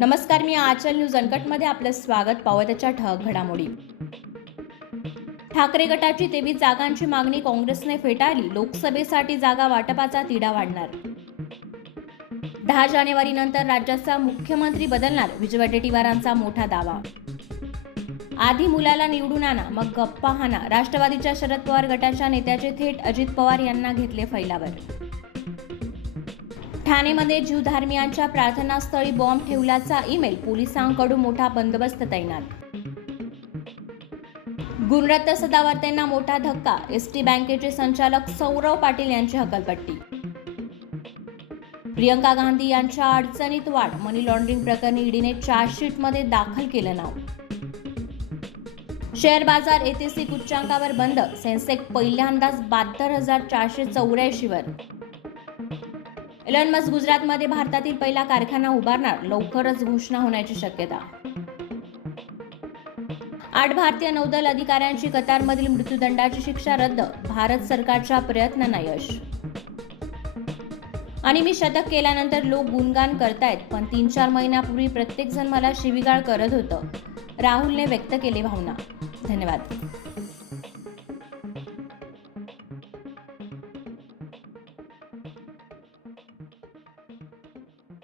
नमस्कार, मी आचल न्यूज अनकटमध्ये आपलं स्वागत. पावत्याच्या ठळक घडामोडी. ठाकरे गटाची 23 जागांची मागणी काँग्रेसने फेटाळली. लोकसभेसाठी जागा वाटपाचा तिढा वाढणार. 10 जानेवारीनंतर राज्याचा मुख्यमंत्री बदलणार. विजय वडेट्टीवारांचा मोठा दावा. आधी मुलाला निवडून आणा, मग गप्पा हाना. राष्ट्रवादीच्या शरद पवार गटाच्या नेत्याचे थेट अजित पवार यांना घेतले फैलावर. ठाणेमध्ये जीवधर्मीयांच्या प्रार्थनास्थळी बॉम्ब ठेवल्याचा ईमेल. पोलिसांकडून मोठा बंदोबस्त तैनात. गुणरत्न सदावर्तेंना मोठा धक्का. एसटी बँकेचे संचालक सौरव पाटील यांची हकालपट्टी. प्रियंका गांधी यांच्या अडचणीत वाढ. मनी लॉन्ड्रिंग प्रकरणी ईडीने चार्जशीटमध्ये दाखल केलं नाव. शेअर बाजार ऐतिहासिक उच्चांकावर बंद. सेन्सेक्स पहिल्यांदाच 72,484 वर. एलन मस्क गुजरातमध्ये भारतातील पहिला कारखाना उभारणार. लवकरच घोषणा होण्याची शक्यता. 8 भारतीय नौदल अधिकाऱ्यांची कतारमधील मृत्यूदंडाची शिक्षा रद्द. भारत सरकारच्या प्रयत्नांना यश. आणि मी शतक केल्यानंतर लोक गुणगान करतायत, पण 3-4 महिन्यापूर्वी प्रत्येक जण मला शिवीगाळ करत होतं. राहुलने व्यक्त केली भावना. धन्यवाद.